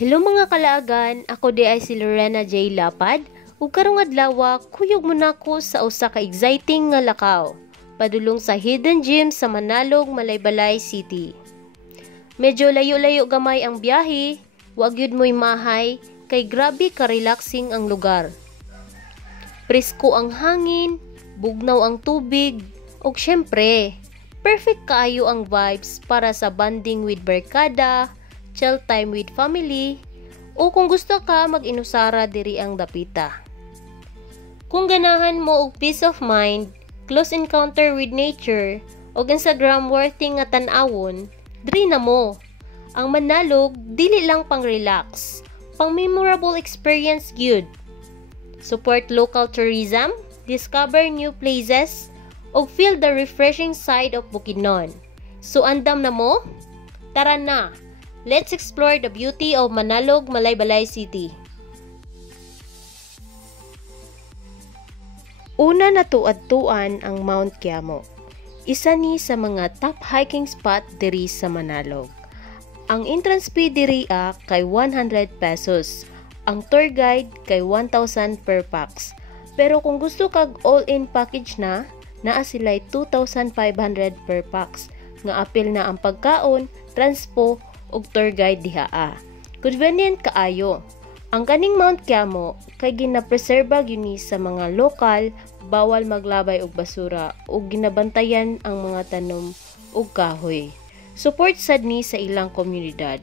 Hello mga kalaagan, ako di ay si Lorena J. Lapad, ug karong adlaw kuyog mo nako sa usa ka exciting nga lakaw, padulong sa hidden gem sa Manalog, Malaybalay City. Medyo layo-layo gamay ang biyahe, wag yun mo'y mahay, kay grabe ka-relaxing ang lugar. Presko ang hangin, bugnaw ang tubig, ug syempre, perfect kaayo ang vibes para sa bonding with barkada, chill time with family, o kung gusto ka mag-inusara diri ang dapita. Kung ganahan mo og peace of mind, close encounter with nature, o Instagram worthy nga tan-awon, diri na mo. Ang Manalog dili lang pang relax, pang memorable experience gyud. Support local tourism, discover new places, o feel the refreshing side of Bukidnon. So andam na mo? Tara na! Let's explore the beauty of Manalog, Malaybalay City. Una na tuad-tuan ang Mount Quiamo. Isa ni sa mga top hiking spot diri sa Manalog. Ang entrance fee diri kay 100 pesos. Ang tour guide kay 1,000 per pax. Pero kung gusto kag all-in package na, naa sila'y 2,500 per pax. Nga apil na ang pagkaon, transpo, ug tour guide diha. Convenient kaayo. Ang kaning Mount Quiamo kay ginapreserba gyud sa mga lokal, bawal maglabay og basura ug ginabantayan ang mga tanom ug kahoy. Support sad ni sa ilang komunidad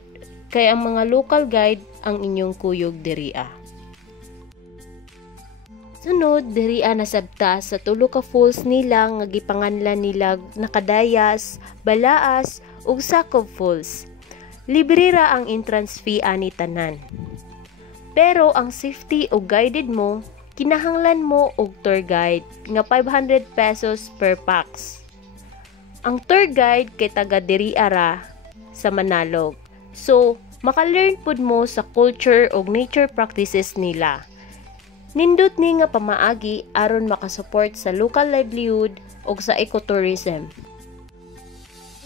kay ang mga local guide ang inyong kuyog diri. Sunod diri nasabta sa tulo ka falls nila nga gipanganlan nila Nakadayas, Balaas ug Sacob Falls. Libre ra ang entrance fee ani tanan. Pero ang safety o guided mo, kinahanglan mo og tour guide nga 500 pesos per pax. Ang tour guide kay taga diri ara sa Manalog. So, maka-learn pud mo sa culture o nature practices nila. Nindot ni nga pamaagi aron makasupport sa local livelihood o sa ecotourism.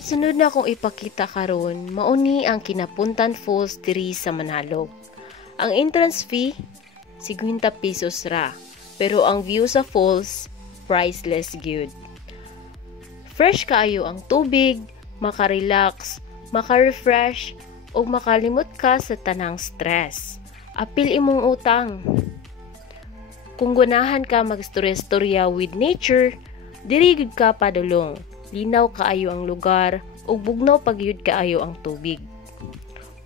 Sunod na akong ipakita karon, mauni ang Kinapuntan Falls diri sa Manalog. Ang entrance fee, 50 pesos ra, pero ang view sa falls, priceless gyud. Fresh kaayo ang tubig, maka-relax, maka-refresh, ug makalimot ka sa tanang stress. Apil imong utang. Kung gunahan ka magstorya-storya with nature, diri gyud ka padulong. Linaw kaayo ang lugar ug bugnaw pagyud kaayo ang tubig.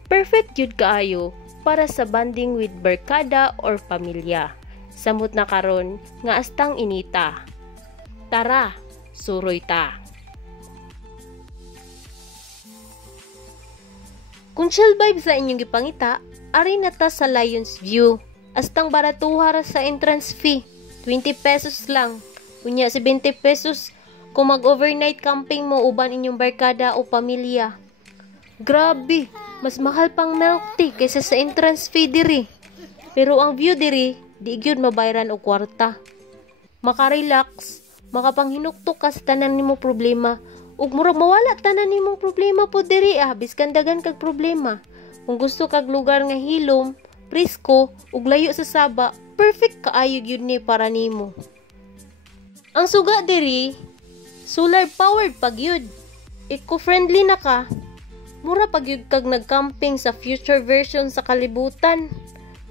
Perfect yud kaayo para sa bonding with barkada or pamilya. Samot na karon nga astang inita. Tara, suroy ta. Kung chill vibes sa inyong gipangita, ari na ta sa Lions View. Astang baratuhar sa entrance fee, 20 pesos lang. Unya 70 pesos kung mag-overnight camping mo uban inyong barkada o pamilya. Grabe, mas mahal pang milk tea kaysa sa entrance fee diri. Pero ang view diri, di gyud mabayaran og kwarta. Maka-relax, makapanghinuktok ka sa tanan nimo problema, ug murag mawala tanan nimong problema po diri biskan dagan kag problema. Kung gusto kag lugar nga hilom, presko ug layo sa saba, perfect kaayo gyud ni para nimo. Ang suga diri, solar powered pagyud. Eco-friendly na ka. Mura pagyud kag nagcamping sa future version sa kalibutan.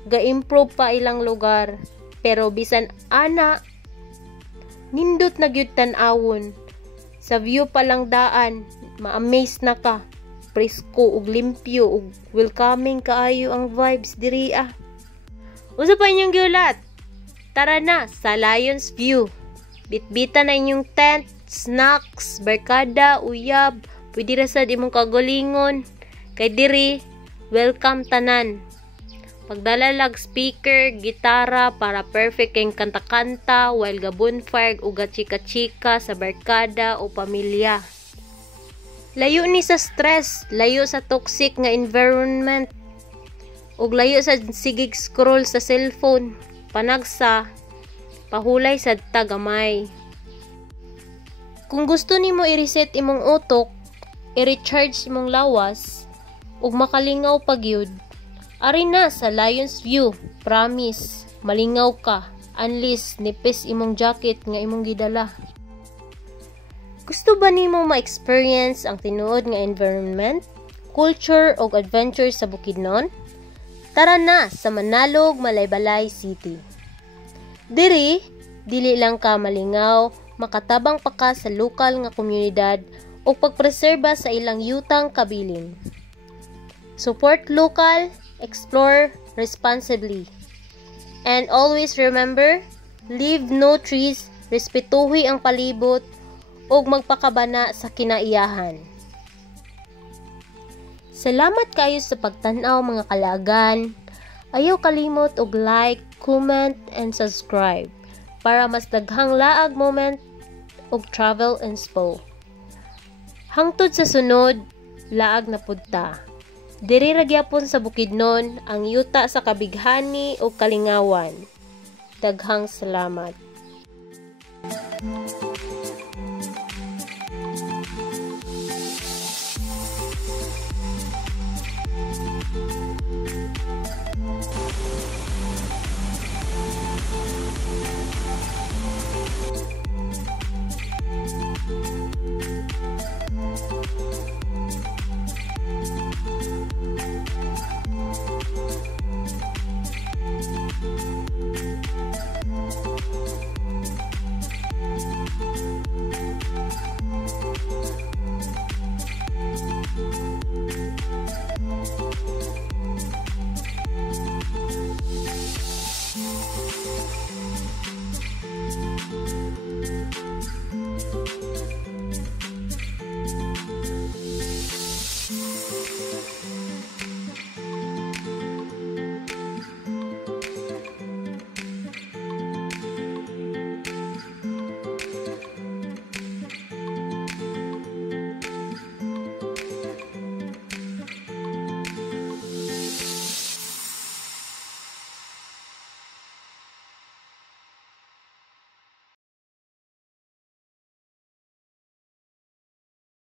Ga-improve pa ilang lugar. Pero bisan ana, nindot na gyud tan-awon. Sa view pa lang daan, ma-amaze na ka. Presko ug limpyo ug welcoming kaayo ang vibes diri. Usa pa inyong giulat. Tara na sa Lions View. Bitbita na inyong tent, snacks, barkada, uyab, pwede ra sad imong kagulingon. Kay diri, welcome tanan. Pagdala lag speaker, gitara para perfect kayong kanta-kanta while ga bonfire o ga chika-chika sa barkada o pamilya. Layo ni sa stress, layo sa toxic nga environment, ug layo sa sigig scroll sa cellphone, panagsa, pahulay sa tagamay. Kung gusto nimo i-reset imong utok, i-recharge imong lawas, ug makalingaw pagyud, Ari na sa Lions View, promise, malingaw ka, unless nipis imong jacket nga imong gidala. Gusto ba nimo ma-experience ang tinuod nga environment, culture o adventure sa Bukidnon? Tara na sa Manalog, Malaybalay City. Diri, dili lang ka malingaw, makatabang pa ka sa lokal nga komunidad o pagpreserba sa ilang yutang kabilin. Support local, explore responsibly. And always remember, leave no trees, respetuhi ang palibot, ug magpakabana sa kinaiyahan. Salamat kayo sa pagtanaw mga kalagan. Ayaw kalimot og like, comment, and subscribe para mas daghang laag moment og travel inspo. Hangtod sa sunod, laag na pudta. Diri ra gyapon sa Bukidnon ang yuta sa kabighani o kalingawan. Daghang salamat.